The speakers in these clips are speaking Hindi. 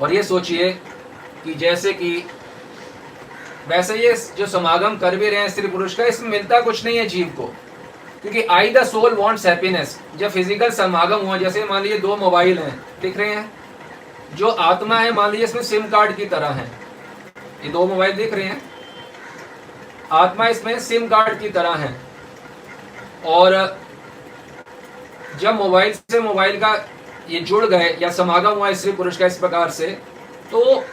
और ये सोचिए कि जैसे कि वैसे ये जो समागम कर भी रहे हैं स्त्री पुरुष का, इसमें मिलता कुछ नहीं है जीव को, क्योंकि I the soul wants happiness. जब फिजिकल समागम हुआ, जैसे मान लीजिए 2 मोबाइल हैं, दिख रहे हैं, जो आत्मा है मान लीजिए इसमें सिम कार्ड की तरह है, ये 2 मोबाइल दिख रहे हैं, आत्मा इसमें सिम कार्ड की तरह है। और जब मोबाइल से मोबाइल का ये जुड़ गए या समागम हुआ स्त्री पुरुष का इस प्रकार से, तो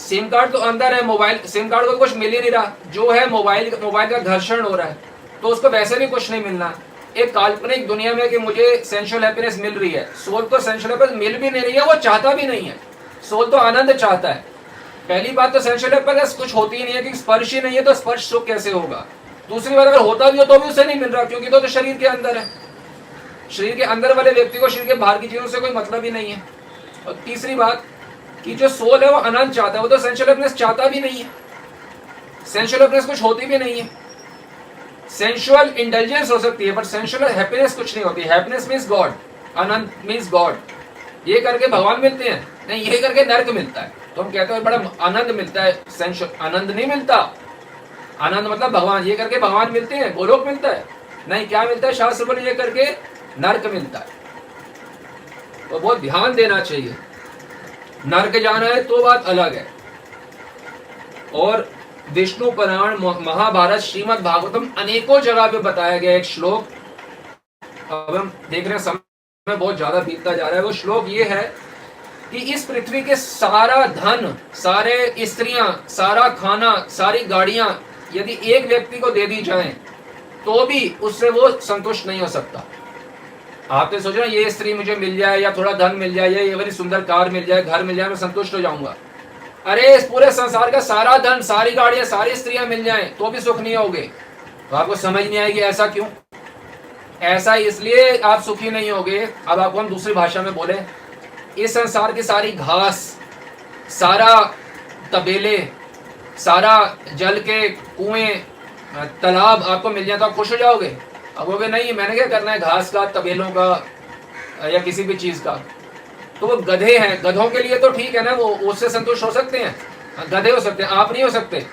सिम कार्ड तो अंदर है, मोबाइल सिम कार्ड को कुछ मिल ही नहीं रहा, जो है मोबाइल का घर्षण हो रहा है, तो उसको वैसे भी कुछ नहीं मिलना। एक काल्पनिक दुनिया में कि मुझे सेंशुअल हैप्पीनेस मिल रही है, सोल को सेंशुअल हैप्पीनेस मिल भी नहीं रही है, वो चाहता भी नहीं है। सोल तो आनंद चाहता है। पहली बात तो सेंशुअल हैप्पीनेस कुछ होती ही नहीं है, कि स्पर्श ही नहीं है तो स्पर्श सुख कैसे होगा। दूसरी बात, अगर होता भी हो तो भी उसे नहीं मिल रहा, क्योंकि तो शरीर के अंदर है। शरीर के अंदर वाले व्यक्ति को शरीर के बाहर की चीजों से कोई मतलब ही नहीं है। और तीसरी बात कि जो सोल है वो आनंद चाहता है, वो तो सेंशुअल हैप्पीनेस चाहता भी नहीं है। सेंशुअल हैप्पीनेस कुछ होती भी नहीं है। सेंशुअल इंटेलिजेंस हो सकती है, बट सेंशुअल हैप्पीनेस कुछ नहीं होती। हैप्पीनेस मीन्स गॉड, आनंद मीन्स गॉड। ये करके भगवान मिलते हैं नहीं, ये करके नर्क मिलता है। तो हम कहते हैं बड़ा आनंद मिलता है, सेंशुअल आनंद नहीं मिलता। आनंद मतलब भगवान, ये करके भगवान मिलते हैं, गोलोक मिलता है नहीं। क्या मिलता है? शास्त्र बोले ये करके नर्क मिलता है। तो बहुत ध्यान देना चाहिए। नर्क जाना है तो बात अलग है। और विष्णु पुराण, महाभारत, श्रीमद् भागवतम अनेकों जगह पे बताया गया एक श्लोक। अब हम देख रहे हैं समय बहुत ज्यादा बीतता जा रहा है। वो श्लोक ये है कि इस पृथ्वी के सारा धन, सारे स्त्रियां, सारा खाना, सारी गाड़ियां यदि एक व्यक्ति को दे दी जाएं तो भी उससे वो संतुष्ट नहीं हो सकता। आप तो सोच रहे हैं ये स्त्री मुझे मिल जाए, या थोड़ा धन मिल जाए, या ये वाली सुंदर कार मिल जाए, घर मिल जाए, मैं संतुष्ट हो जाऊंगा। अरे इस पूरे संसार का सारा धन, सारी गाड़ियां, सारी स्त्रियां मिल जाएं तो भी सुख नहीं होगे। तो आपको समझ नहीं आएगी ऐसा क्यों? ऐसा इसलिए आप सुखी नहीं होगे। अब आपको हम दूसरी भाषा में बोले, इस संसार की सारी घास, सारा तबेले, सारा जल के कुएं, तालाब आपको मिल जाए तो आप खुश हो जाओगे? अब कहोगे नहीं, मैंने क्या करना है घास का, तबेलों का या किसी भी चीज का। तो वो गधे हैं, गधों के लिए तो ठीक है ना, वो उससे संतुष्ट हो सकते हैं, गधे हो सकते हैं, आप नहीं हो सकते।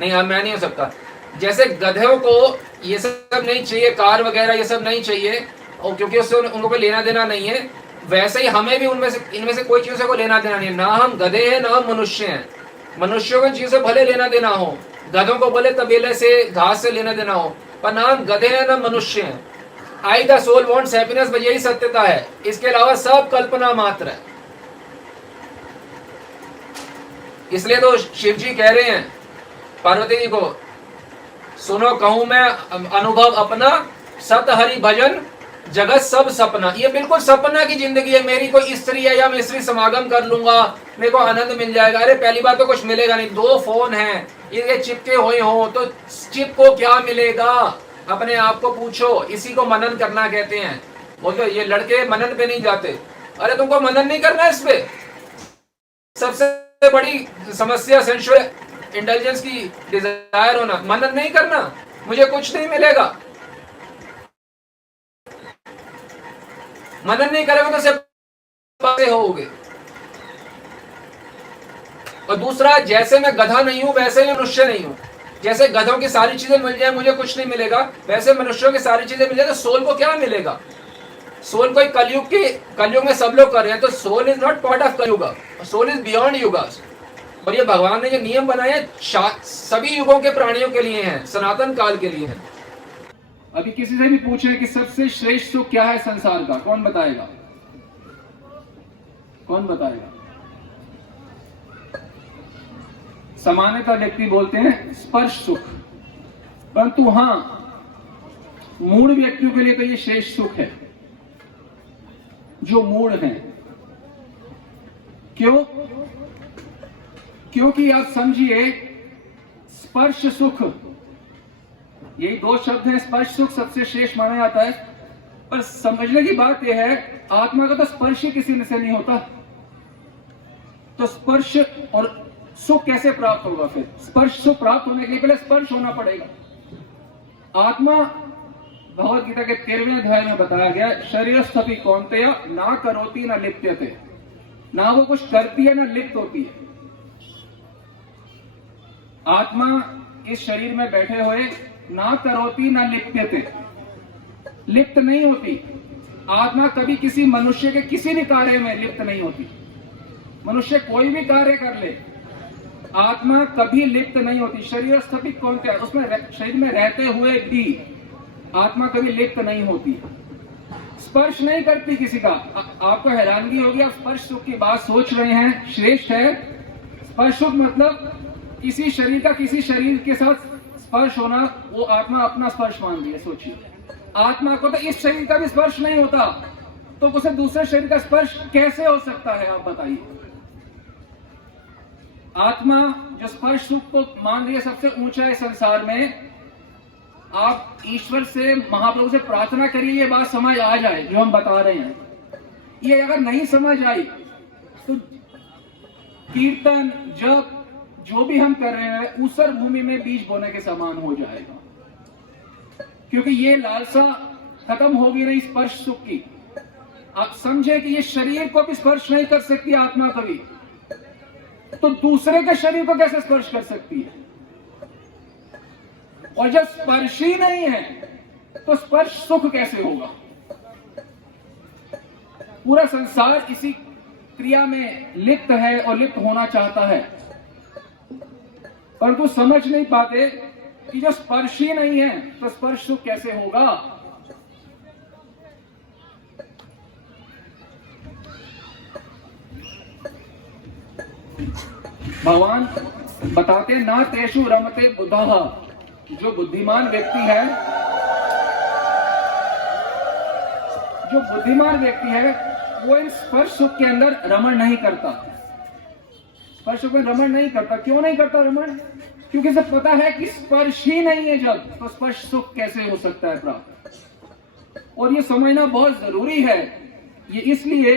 नहीं, अब मैं नहीं हो सकता। जैसे गधों को ये सब नहीं चाहिए, कार वगैरह ये सब नहीं चाहिए, और क्योंकि उससे उनको कोई लेना देना नहीं है, वैसे ही हमें भी इनमें से कोई चीज से कोई लेना देना नहीं है। ना हम गधे हैं, ना हम मनुष्य हैं। मनुष्यों को इन चीजों से भले लेना देना हो, गधों को भले तबेले से, घास से लेना देना हो, पर ना हम गधे हैं ना मनुष्य हैं। I the soul wants happiness, बस यही सत्यता है। इसके अलावा सब कल्पना मात्र है। इसलिए तो शिव जी कह रहे हैं पार्वती जी को, सुनो कहूं मैं अनुभव अपना, सत हरि भजन जगत सब सपना। ये बिल्कुल सपना की जिंदगी है। मेरी कोई स्त्री है या मैं स्त्री समागम कर लूंगा, मेरे को आनंद मिल जाएगा। अरे पहली बात तो कुछ मिलेगा नहीं। 2 फोन हैं, ये चिपके हुए हो तो चिप को क्या मिलेगा? अपने आप को पूछो। इसी को मनन करना कहते हैं। वो तो ये लड़के मनन पे नहीं जाते। अरे तुमको मनन नहीं करना इस पे। सबसे बड़ी समस्या सेंसुअल इंटेलिजेंस की डिजायर होना। मनन नहीं करना, मुझे कुछ नहीं मिलेगा। मनन नहीं करेगा तो सिर्फ होगे। और दूसरा, जैसे मैं गधा नहीं हूं वैसे मैं मनुष्य नहीं हूं। जैसे गधों की सारी चीजें मिल जाए मुझे कुछ नहीं मिलेगा, वैसे मनुष्यों की सारी चीजें मिल जाए तो सोल को क्या मिलेगा? सोल कोई कलयुग में सब लोग कर रहे हैं, तो soul is not part of Kalyug, soul is beyond yugas. और ये भगवान ने जो नियम बनाए सभी युगों के प्राणियों के लिए हैं, सनातन काल के लिए हैं। अभी किसी से भी पूछे कि सबसे श्रेष्ठ सुख क्या है संसार का, कौन बताएगा? कौन बताएगा? सामान्यतः व्यक्ति बोलते हैं स्पर्श सुख, परंतु हां, मूढ़ व्यक्तियों के लिए तो ये श्रेष्ठ सुख है, जो मूढ़ हैं। क्यों? क्योंकि आप समझिए, स्पर्श सुख, यही 2 शब्द हैं। स्पर्श सुख सबसे श्रेष्ठ माना जाता है, पर समझने की बात यह है, आत्मा का तो स्पर्श ही किसी में से नहीं होता। तो स्पर्श और सुख कैसे प्राप्त होगा? फिर स्पर्श सुख प्राप्त होने के लिए पहले स्पर्श होना पड़ेगा। आत्मा, भगवद गीता के 13वें अध्याय में बताया गया, शरीर स्थपि कौन्तेय ना करोति न लिप्यते। ना वो कुछ करती है ना लिप्त होती है। आत्मा इस शरीर में बैठे हुए ना करोती ना लिप्यते, लिप्त नहीं होती। आत्मा कभी किसी मनुष्य के किसी भी कार्य में लिप्त नहीं होती। मनुष्य कोई भी कार्य कर ले, आत्मा कभी लिप्त नहीं होती। शरीर स्थित कौन क्या है, उसमें शरीर में रहते हुए भी आत्मा कभी लिप्त नहीं होती। स्पर्श नहीं करती किसी का। आपको हैरानगी होगी, आप स्पर्श सुख की बात सोच रहे हैं, श्रेष्ठ है। स्पर्श सुख मतलब किसी शरीर का किसी शरीर के साथ स्पर्श होना, वो आत्मा अपना स्पर्श मान रही है। सोचिए, आत्मा को तो इस शरीर का भी स्पर्श नहीं होता, तो उसे दूसरे शरीर का स्पर्श कैसे हो सकता है, आप बताइए। आत्मा जो स्पर्श सुख को मान रही है सबसे ऊंचा है संसार में। आप ईश्वर से, महाप्रभु से प्रार्थना करिए ये बात समझ आ जाए जो हम बता रहे हैं। ये अगर नहीं समझ आई तो कीर्तन जप जो भी हम कर रहे हैं ऊसर भूमि में बीज बोने के समान हो जाएगा, क्योंकि ये लालसा खत्म होगी नहीं स्पर्श सुख की। आप समझे कि ये शरीर को भी स्पर्श नहीं कर सकती आत्मा कभी, तो दूसरे के शरीर को कैसे स्पर्श कर सकती है। और जब स्पर्श ही नहीं है तो स्पर्श सुख कैसे होगा। पूरा संसार इसी क्रिया में लिप्त है और लिप्त होना चाहता है, परंतु समझ नहीं पाते कि जो स्पर्श ही नहीं है तो स्पर्श सुख कैसे होगा। भगवान बताते ना तेषु रमते बुद्धः, जो बुद्धिमान व्यक्ति है, जो बुद्धिमान व्यक्ति है वो इन स्पर्श सुख के अंदर रमण नहीं करता। स्पर्श सुख में रमण नहीं करता। क्यों नहीं करता रमण? क्योंकि इसे पता है कि स्पर्श ही नहीं है जब, तो स्पर्श सुख कैसे हो सकता है प्राप्त। और ये समझना बहुत जरूरी है। ये इसलिए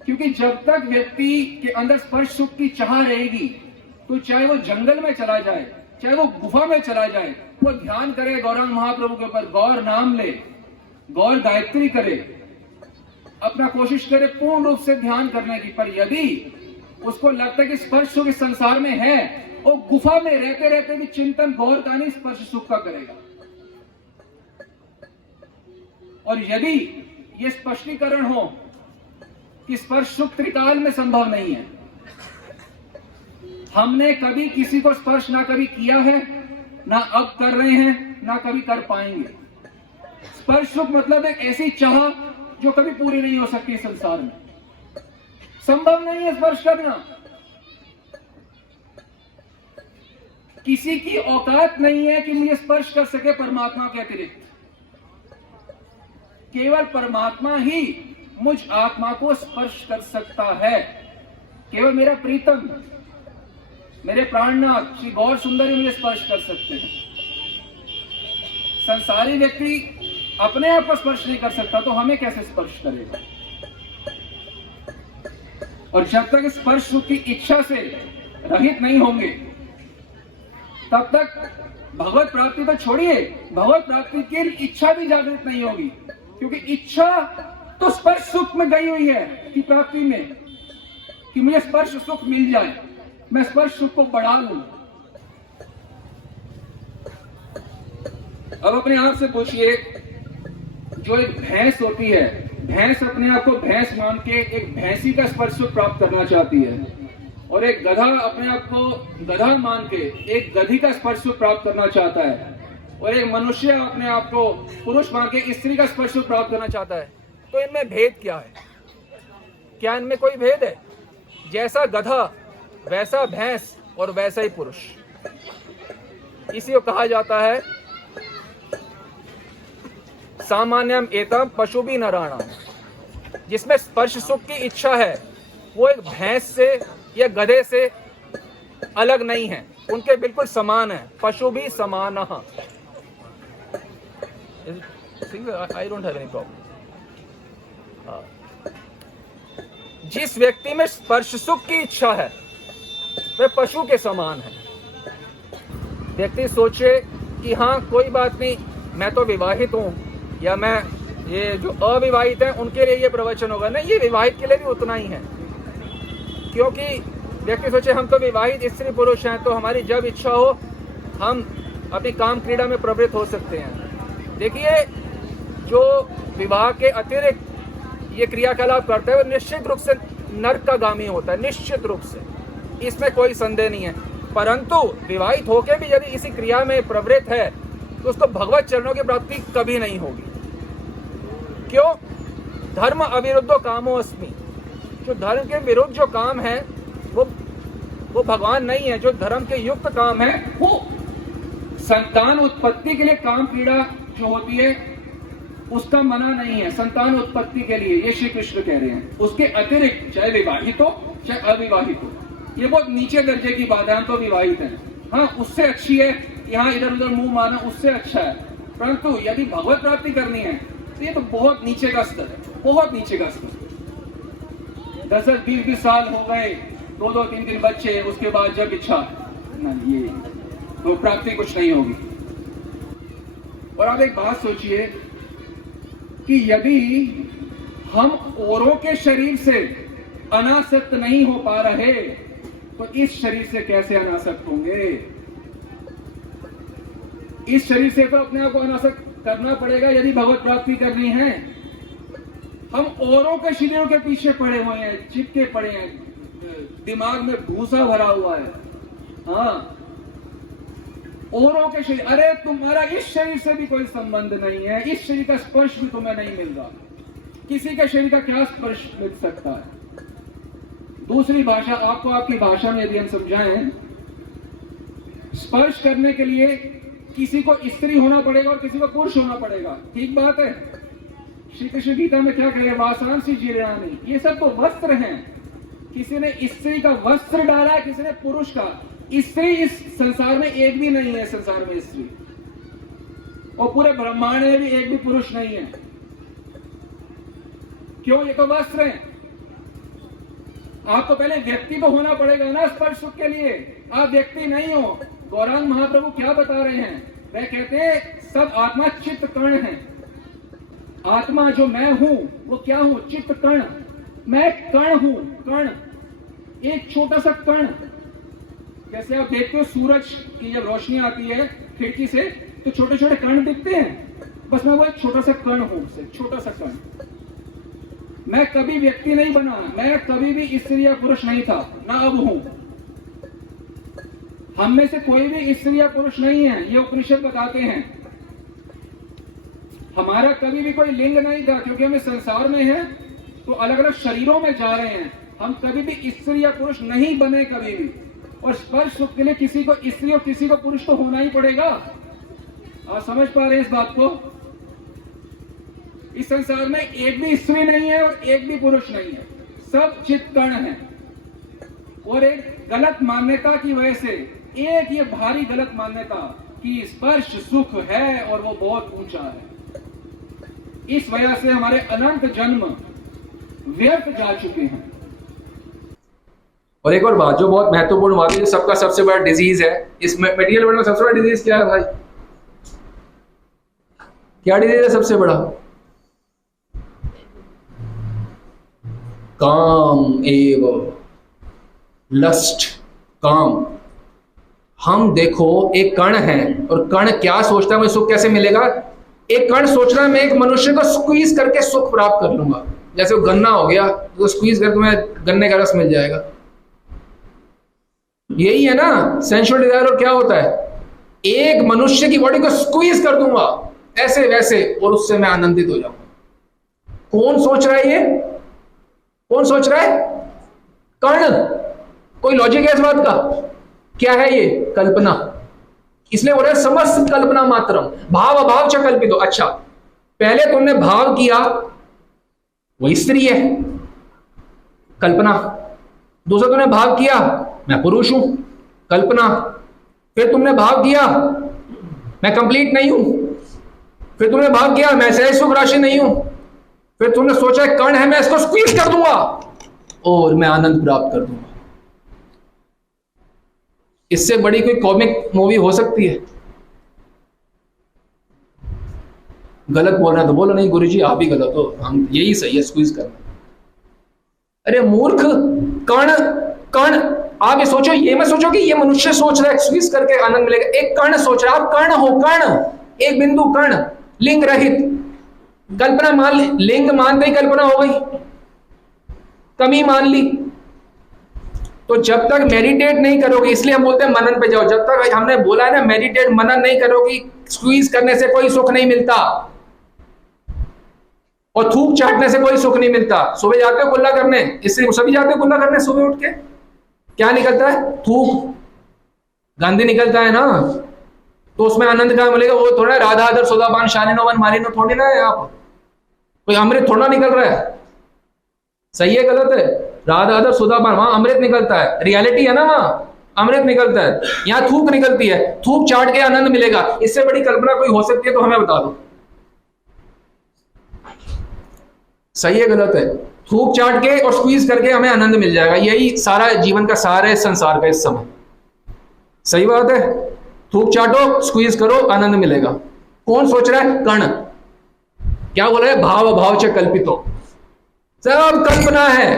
क्योंकि जब तक व्यक्ति के अंदर स्पर्श सुख की चाह रहेगी, तो चाहे वो जंगल में चला जाए, चाहे वो गुफा में चला जाए, वो ध्यान करे गौरांग महाप्रभु के ऊपर, गौर नाम ले, गौर गायत्री करे, अपना कोशिश करे पूर्ण रूप से ध्यान करने की। पर यदि उसको लगता है कि स्पर्श सुख इस संसार में है, और गुफा में रहते रहते भी चिंतन गौर का नहीं स्पर्श सुख का करेगा। और यदि ये स्पष्टीकरण हो कि स्पर्श सुख त्रिकाल में संभव नहीं है, हमने कभी किसी को स्पर्श ना कभी किया है, ना अब कर रहे हैं, ना कभी कर पाएंगे। स्पर्श सुख मतलब एक ऐसी चाह जो कभी पूरी नहीं हो सकती संसार में। संभव नहीं है स्पर्श करना। किसी की औकात नहीं है कि मुझे स्पर्श कर सके परमात्मा के अतिरिक्त। केवल परमात्मा ही मुझ आत्मा को स्पर्श कर सकता है। केवल मेरा प्रीतम, मेरे प्राणनाथ श्री गौर सुंदर ही मुझे स्पर्श कर सकते हैं। संसारी व्यक्ति अपने आप को स्पर्श नहीं कर सकता, तो हमें कैसे स्पर्श करेगा। और जब तक स्पर्श सुख की इच्छा से रहित नहीं होंगे, तब तक भगवत प्राप्ति तो छोड़िए, भगवत प्राप्ति की इच्छा भी जागृत नहीं होगी। क्योंकि इच्छा तो स्पर्श सुख में गई हुई है कि प्राप्ति में, कि मुझे स्पर्श सुख मिल जाए, मैं स्पर्श सुख को बढ़ा लूं। अब अपने आप से पूछिए, जो एक भैंस होती है, भैंस अपने आप को भैंस मान के एक भैंसी का स्पर्श सुख प्राप्त करना चाहती है, और एक गधा अपने आप को गधा मान के एक गधी का स्पर्श सुख प्राप्त करना चाहता है, और एक मनुष्य अपने आप को पुरुष मान के स्त्री का स्पर्श सुख प्राप्त करना चाहता है। तो इनमें भेद क्या है? क्या इनमें कोई भेद है? जैसा गधा वैसा भैंस और वैसा ही पुरुष। इसी को कहा जाता है सामान्यम एतम पशु भी नराणाम। जिसमें स्पर्श सुख की इच्छा है वो एक भैंस से या गधे से अलग नहीं है, उनके बिल्कुल समान है। पशु भी समान। I don't have any problem. जिस व्यक्ति में स्पर्श सुख की इच्छा है वह पशु के समान है। व्यक्ति सोचे कि हाँ कोई बात नहीं, मैं तो विवाहित हूं, या मैं, ये जो अविवाहित हैं उनके लिए ये प्रवचन होगा। नहीं, ये विवाहित के लिए भी उतना ही है। क्योंकि व्यक्ति सोचे हम तो विवाहित स्त्री पुरुष हैं, तो हमारी जब इच्छा हो हम अपनी काम क्रीड़ा में प्रवृत्त हो सकते हैं। देखिए, जो विवाह के अतिरिक्त ये क्रियाकलाप करता है वो निश्चित रूप से नरक का गामी होता है, निश्चित रूप से, इसमें कोई संदेह नहीं है। परंतु विवाहित होकर भी यदि इसी क्रिया में प्रवृत्त है तो उसको भगवत चरणों की प्राप्ति कभी नहीं होगी। क्यों? धर्म अविरुद्धो कामो अस्मि। जो धर्म के विरुद्ध जो काम है वो भगवान नहीं है। जो धर्म के युक्त काम है वो संतान उत्पत्ति के लिए काम क्रीड़ा जो होती है उसका मना नहीं है, संतान उत्पत्ति के लिए, ये श्री कृष्ण कह रहे हैं। उसके अतिरिक्त चाहे विवाहित हो चाहे अविवाहित हो, ये बहुत नीचे दर्जे की बात है। हम तो विवाहित हैं, हाँ उससे अच्छी है, यहाँ इधर उधर मुंह मारना उससे अच्छा है। परंतु यदि भगवत प्राप्ति करनी है तो ये तो बहुत नीचे का स्तर है, बहुत नीचे का स्तर। 10-20 साल हो गए, 2-2, 3-3 बच्चे, उसके बाद जब इच्छा ये तो प्राप्ति कुछ नहीं होगी। और आप एक बात सोचिए कि यदि हम औरों के शरीर से अनासक्त नहीं हो पा रहे तो इस शरीर से कैसे अनासक्त होंगे? इस शरीर से तो अपने आप को अनासक्त करना पड़ेगा यदि भगवत प्राप्ति करनी है। हम औरों के शरीरों के पीछे पड़े हुए हैं, चिपके पड़े हैं, दिमाग में भूसा भरा हुआ है। हाँ, औरों के शरीर, अरे तुम्हारा इस शरीर से भी कोई संबंध नहीं है, इस शरीर का स्पर्श भी तुम्हें नहीं मिल रहा। किसी के शरीर का क्या स्पर्श मिल सकता है? दूसरी भाषा, आपको आपकी भाषा में यदि हम समझाएं, स्पर्श करने के लिए किसी को स्त्री होना पड़ेगा और किसी को पुरुष होना पड़ेगा, ठीक बात है। श्री कृष्ण गीता में क्या कह रहे हैं? वासांसी जीर्णानि, ये सब तो वस्त्र हैं। किसी ने स्त्री का वस्त्र डाला है, किसी ने पुरुष का। स्त्री इस संसार में एक भी नहीं है, संसार में स्त्री, और पूरे ब्रह्मांड में भी एक भी पुरुष नहीं है। क्यों? ये तो वस्त्र है। आपको पहले व्यक्ति तो होना पड़ेगा ना स्पर्श सुख के लिए। आप व्यक्ति नहीं हो। गौरांग महाप्रभु क्या बता रहे हैं? वे कहते हैं सब आत्मा चित्त कण है। आत्मा जो मैं हूं वो क्या हूं? चित्त कण। मैं कण हूं, कण, एक छोटा सा कण। कैसे आप देखते हो सूरज की जब रोशनी आती है खिड़की से तो छोटे छोटे कण दिखते हैं, बस मैं वो एक छोटा सा कण हूं, छोटा सा कण। मैं कभी व्यक्ति नहीं बना, मैं कभी भी स्त्री या पुरुष नहीं था, ना अब हूं। हम में से कोई भी स्त्री या पुरुष नहीं है, ये उपनिषद बताते हैं। हमारा कभी भी कोई लिंग नहीं था, क्योंकि हम इस संसार में हैं तो अलग अलग शरीरों में जा रहे हैं। हम कभी भी स्त्री या पुरुष नहीं बने कभी भी। और स्पर्श सुख के लिए किसी को स्त्री और किसी को पुरुष तो होना ही पड़ेगा। आप समझ पा रहे हैं इस बात को? इस संसार में एक भी स्त्री नहीं है और एक भी पुरुष नहीं है, सब चित्त कण है। और एक गलत मान्यता की वजह से, एक ये भारी गलत मान्यता कि स्पर्श सुख है और वो बहुत ऊंचा है, इस वजह से हमारे अनंत जन्म व्यर्थ जा चुके हैं। और एक और बात जो बहुत महत्वपूर्ण बात है, सबका सबसे बड़ा डिजीज है इस मटेरियल वर्ल्ड में, सबसे बड़ा डिजीज क्या है भाई? क्या डिजीज है सबसे बड़ा? काम एव लस्ट, काम। हम देखो एक कण है और कण क्या सोचता है मुझे सुख कैसे मिलेगा? एक कण सोच रहा है मैं एक मनुष्य को स्क्वीज करके सुख प्राप्त कर लूंगा। जैसे वो गन्ना हो गया तो स्क्वीज करके मैं गन्ने का रस मिल जाएगा। यही है ना सेंसुअल डिजायर। और क्या होता है? एक मनुष्य की बॉडी को स्क्वीज कर दूंगा ऐसे वैसे और उससे मैं आनंदित हो जाऊंगा। कौन सोच रहा है ये? कौन सोच रहा है? कर्ण। कोई लॉजिक है इस बात का? क्या है ये? कल्पना। इसलिए बोल रहे समस्त कल्पना मात्रम भाव अभाव च कल्पितो। अच्छा, पहले तुमने भाव किया वो स्त्री है, कल्पना। दूसरा तुमने भाव किया मैं पुरुष हूं, कल्पना। फिर तुमने भाव किया मैं कंप्लीट नहीं हूं। फिर तुमने भाव किया मैं सहज सुख राशि नहीं हूं। फिर तुमने सोचा कर्ण है मैं इसको स्क्वीज कर दूंगा और मैं आनंद प्राप्त कर दूंगा। इससे बड़ी कोई कॉमिक मूवी हो सकती है? गलत बोल रहे हैं तो बोलो नहीं गुरुजी आप ही गलत हो, हम यही सही है स्क्वीज करना। अरे मूर्ख, कर्ण कण, आप ये सोचो, ये मत सोचो कि ये मनुष्य सोच रहा है स्क्वीज करके आनंद मिलेगा। एक कण सोच रहा है, आप कण हो, कण, एक बिंदु कण, लिंग रहित। कल्पना मान ली, लिंग मानते ही कल्पना हो गई, कमी मान ली। तो जब तक मेडिटेट नहीं करोगे, इसलिए हम बोलते हैं मनन पे जाओ, जब तक हमने बोला है ना मेडिटेट, मनन नहीं करोगी, स्क्वीज करने से कोई सुख नहीं मिलता और थूक चाटने से कोई सुख नहीं मिलता। सुबह जाते हो कुल्ला करने, इसलिए सभी जाते हो कुल्ला करने, सुबह उठ के क्या निकलता है? थूक, गंद निकलता है ना, तो उसमें आनंद कहां मिलेगा? वो थोड़ा राधा आदर सुधापान शालिनो वन मालिनो थोड़ी ना है, आप कोई अमृत थोड़ा निकल रहा है। सही है गलत है? राधा आदर सुधापान, वहां अमृत निकलता है, रियलिटी है ना, वहां अमृत निकलता है, यहां थूक निकलती है। थूक चाट के आनंद मिलेगा, इससे बड़ी कल्पना कोई हो सकती है तो हमें बता दो। सही है गलत है? थूक चाट के और स्क्वीज करके हमें आनंद मिल जाएगा, यही सारा जीवन का सार है संसार का इस समय। सही बात है? थूक चाटो, स्क्वीज करो, आनंद मिलेगा। कौन सोच रहा है? कण। क्या बोल रहा है? भाव भाव च कल्पितो, सब कल्पना है,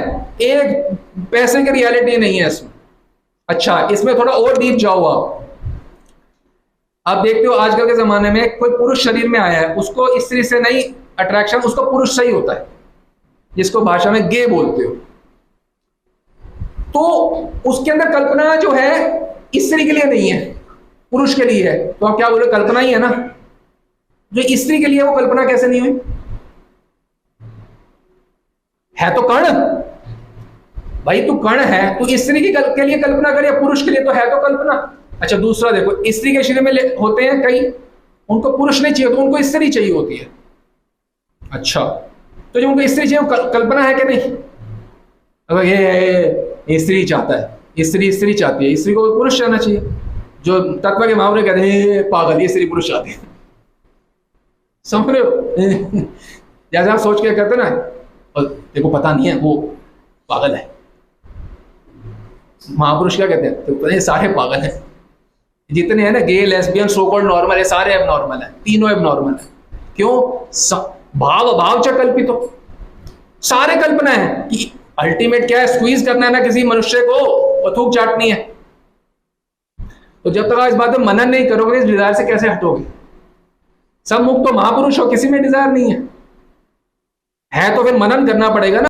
एक पैसे की रियलिटी नहीं है इसमें। अच्छा, इसमें थोड़ा और डीप जाओ आप देखते हो आजकल के जमाने में कोई पुरुष शरीर में आया है, उसको स्त्री से नहीं अट्रैक्शन, उसको पुरुष से ही होता है, जिसको भाषा में गे बोलते हो। तो उसके अंदर कल्पना जो है स्त्री के लिए नहीं है, पुरुष के लिए है। तो आप क्या बोल रहे? कल्पना ही है ना। जो स्त्री के लिए वो कल्पना कैसे नहीं हुई? है तो कण भाई, तू कण है, तू स्त्री के लिए कल्पना कर या पुरुष के लिए, तो है तो कल्पना। अच्छा, दूसरा देखो, स्त्री के शरीर में होते हैं कई, उनको पुरुष नहीं चाहिए तो उनको स्त्री चाहिए होती है। अच्छा, तो जो उनको स्त्री चाहिए वो कल्पना है कि नहीं? अगर ये स्त्री चाहता है, स्त्री चाहती है, स्त्री को पुरुष चाहना चाहिए। जो तत्व के मामले कहते हैं पागल, ये स्त्री पुरुष चाहती है, समझ रहे हो? जैसे आप सोच के कहते ना, और देखो पता नहीं है वो पागल है, महापुरुष क्या कहते हैं? तो पता है सारे पागल हैं, जितने हैं ना गे लेस्बियन सो कॉल्ड नॉर्मल है, सारे अब नॉर्मल है, तीनों अब नॉर्मल है। क्यों? भाव भाव च कल्पित हो, सारे कल्पना है कि अल्टीमेट क्या है? स्क्वीज करना है ना किसी मनुष्य को और थूक चाटनी है। तो जब तक आप इस बात में मनन नहीं करोगे, इस डिजायर से कैसे हटोगे? सब मुक्त तो महापुरुष हो, किसी में डिजायर नहीं है तो फिर मनन करना पड़ेगा ना।